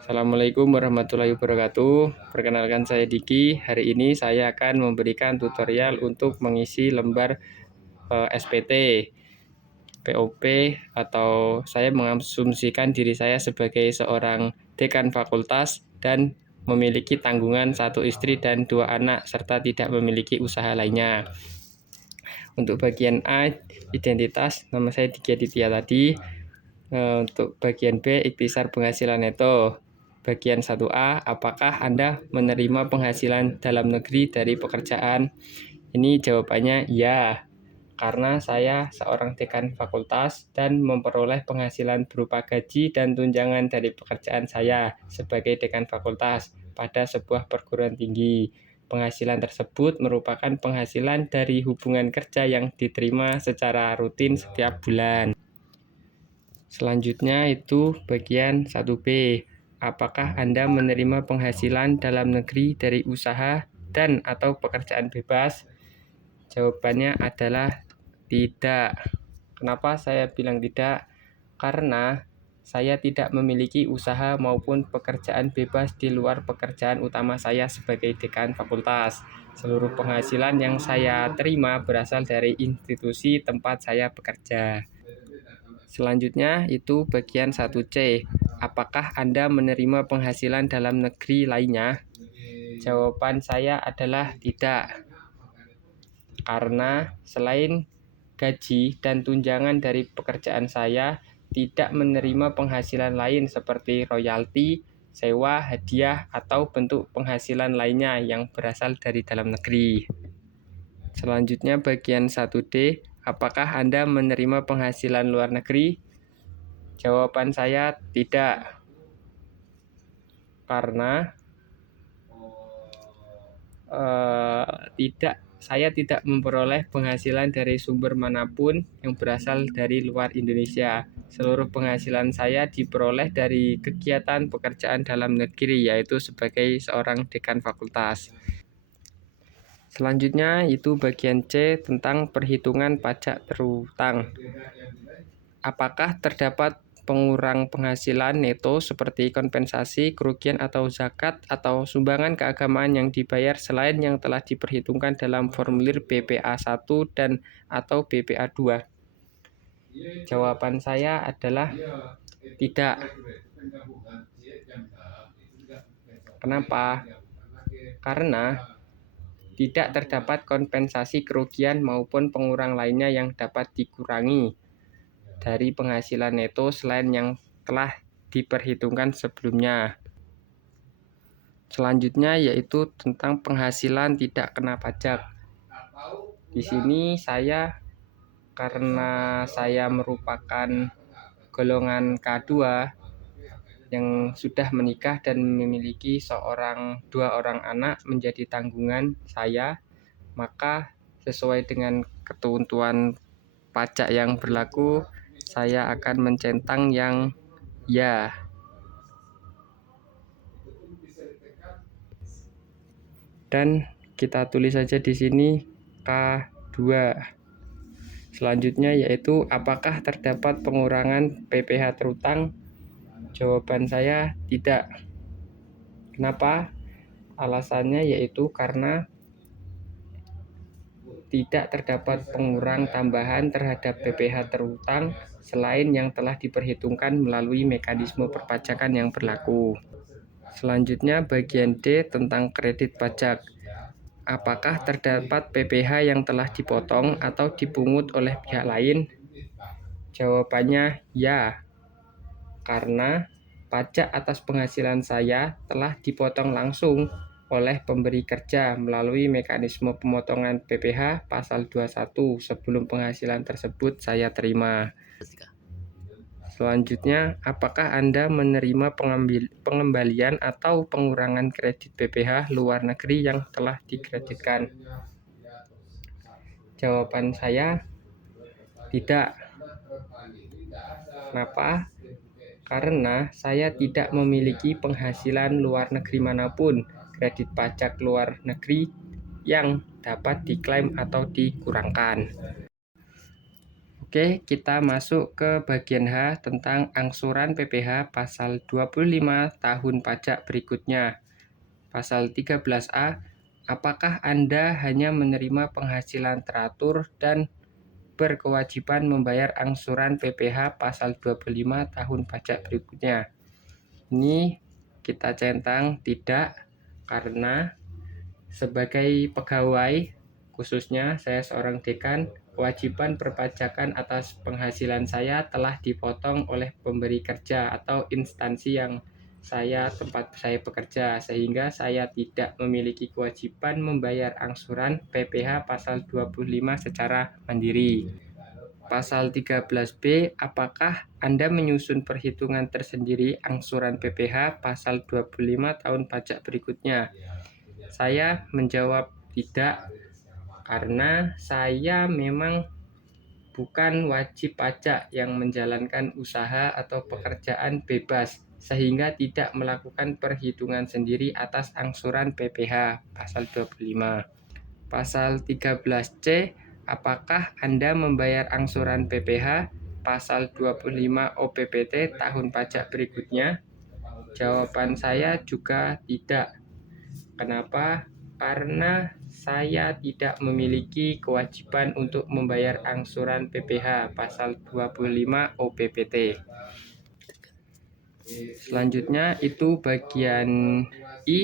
Assalamualaikum warahmatullahi wabarakatuh. Perkenalkan, saya Diki. Hari ini saya akan memberikan tutorial untuk mengisi lembar SPT, POP, atau saya mengasumsikan diri saya sebagai seorang dekan fakultas dan memiliki tanggungan 1 istri dan 2 anak serta tidak memiliki usaha lainnya. Untuk bagian A, identitas, nama saya Diki Aditya tadi. Untuk bagian B, ikhtisar penghasilan neto. Bagian 1A, apakah Anda menerima penghasilan dalam negeri dari pekerjaan? Ini jawabannya ya, karena saya seorang dekan fakultas dan memperoleh penghasilan berupa gaji dan tunjangan dari pekerjaan saya sebagai dekan fakultas pada sebuah perguruan tinggi. Penghasilan tersebut merupakan penghasilan dari hubungan kerja yang diterima secara rutin setiap bulan. Selanjutnya itu bagian 1B. Apakah Anda menerima penghasilan dalam negeri dari usaha dan atau pekerjaan bebas? Jawabannya adalah tidak. Kenapa saya bilang tidak? Karena saya tidak memiliki usaha maupun pekerjaan bebas di luar pekerjaan utama saya sebagai dekan fakultas. Seluruh penghasilan yang saya terima berasal dari institusi tempat saya bekerja. Selanjutnya itu bagian 1C. Apakah Anda menerima penghasilan dalam negeri lainnya? Jawaban saya adalah tidak. Karena selain gaji dan tunjangan dari pekerjaan saya, tidak menerima penghasilan lain seperti royalti, sewa, hadiah, atau bentuk penghasilan lainnya yang berasal dari dalam negeri. Selanjutnya bagian 1D. Apakah Anda menerima penghasilan luar negeri? Jawaban saya tidak, karena saya tidak memperoleh penghasilan dari sumber manapun yang berasal dari luar Indonesia. Seluruh penghasilan saya diperoleh dari kegiatan pekerjaan dalam negeri, yaitu sebagai seorang dekan fakultas. Selanjutnya itu bagian C tentang perhitungan pajak berhutang. Apakah terdapat pengurang penghasilan neto seperti kompensasi, kerugian atau zakat atau sumbangan keagamaan yang dibayar selain yang telah diperhitungkan dalam formulir BPA 1 dan atau BPA 2? Jawaban saya adalah tidak. Kenapa? Karena tidak terdapat kompensasi kerugian maupun pengurang lainnya yang dapat dikurangi dari penghasilan neto selain yang telah diperhitungkan sebelumnya. Selanjutnya yaitu tentang penghasilan tidak kena pajak. Di sini karena saya merupakan golongan K2 yang sudah menikah dan memiliki 2 orang anak menjadi tanggungan saya, maka sesuai dengan ketentuan pajak yang berlaku, saya akan mencentang yang ya. Dan kita tulis saja di sini K2. Selanjutnya yaitu apakah terdapat pengurangan PPh terutang? Jawaban saya tidak. Kenapa? Alasannya yaitu karena tidak terdapat pengurang tambahan terhadap PPh terutang selain yang telah diperhitungkan melalui mekanisme perpajakan yang berlaku. Selanjutnya bagian D tentang kredit pajak. Apakah terdapat PPh yang telah dipotong atau dipungut oleh pihak lain? Jawabannya ya, karena pajak atas penghasilan saya telah dipotong langsung oleh pemberi kerja melalui mekanisme pemotongan PPh pasal 21 sebelum penghasilan tersebut saya terima. Selanjutnya, apakah Anda menerima pengembalian atau pengurangan kredit PPh luar negeri yang telah dikreditkan? Jawaban saya tidak. Kenapa? Karena saya tidak memiliki penghasilan luar negeri manapun, kredit pajak luar negeri yang dapat diklaim atau dikurangkan. Oke, kita masuk ke bagian H tentang angsuran PPh pasal 25 tahun pajak berikutnya. Pasal 13A, apakah Anda hanya menerima penghasilan teratur dan berkewajiban membayar angsuran PPh pasal 25 tahun pajak berikutnya? Ini kita centang tidak, karena sebagai pegawai, khususnya saya seorang dekan, kewajiban perpajakan atas penghasilan saya telah dipotong oleh pemberi kerja atau instansi yang tempat saya bekerja, sehingga saya tidak memiliki kewajiban membayar angsuran PPh pasal 25 secara mandiri. Pasal 13B, apakah Anda menyusun perhitungan tersendiri angsuran PPh pasal 25 tahun pajak berikutnya? Saya menjawab tidak, karena saya memang bukan wajib pajak yang menjalankan usaha atau pekerjaan bebas, sehingga tidak melakukan perhitungan sendiri atas angsuran PPh pasal 25. Pasal 13C, apakah Anda membayar angsuran PPh pasal 25 OPPT tahun pajak berikutnya? Jawaban saya juga tidak. Kenapa? Karena saya tidak memiliki kewajiban untuk membayar angsuran PPh pasal 25 OPPT. Selanjutnya itu bagian I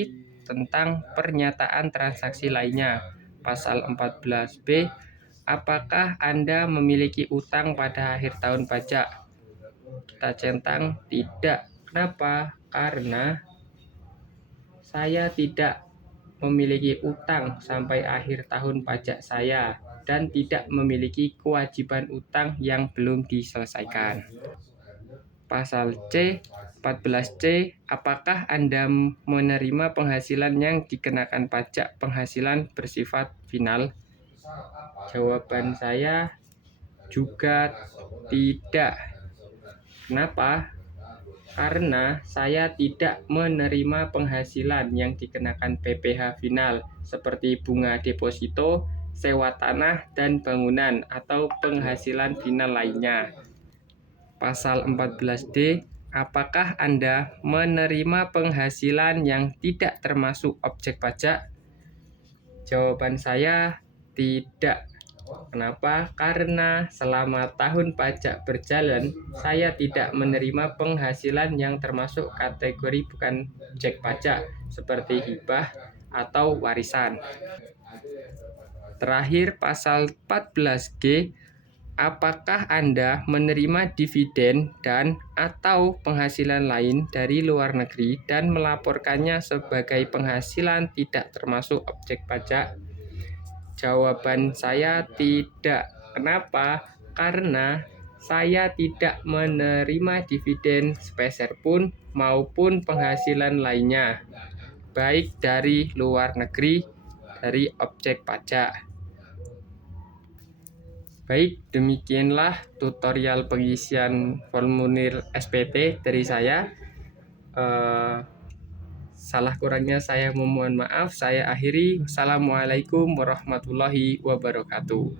tentang pernyataan transaksi lainnya. Pasal 14B, apakah Anda memiliki utang pada akhir tahun pajak? Kita centang tidak. Kenapa? Karena saya tidak memiliki utang sampai akhir tahun pajak saya dan tidak memiliki kewajiban utang yang belum diselesaikan. Pasal C, 14C, apakah Anda menerima penghasilan yang dikenakan pajak penghasilan bersifat final? Jawaban saya juga tidak. Kenapa? Karena saya tidak menerima penghasilan yang dikenakan PPh final seperti bunga deposito, sewa tanah dan bangunan, atau penghasilan final lainnya. Pasal 14D, apakah Anda menerima penghasilan yang tidak termasuk objek pajak? Jawaban saya tidak. Kenapa? Karena selama tahun pajak berjalan, saya tidak menerima penghasilan yang termasuk kategori bukan objek pajak, seperti hibah atau warisan. Terakhir, pasal 14G, apakah Anda menerima dividen dan atau penghasilan lain dari luar negeri dan melaporkannya sebagai penghasilan tidak termasuk objek pajak? Jawaban saya tidak. Kenapa? Karena saya tidak menerima dividen sepeser pun maupun penghasilan lainnya, baik dari luar negeri, dari objek pajak. Baik, demikianlah tutorial pengisian formulir SPT dari saya. Salah kurangnya saya memohon maaf. Saya akhiri. Wassalamualaikum warahmatullahi wabarakatuh.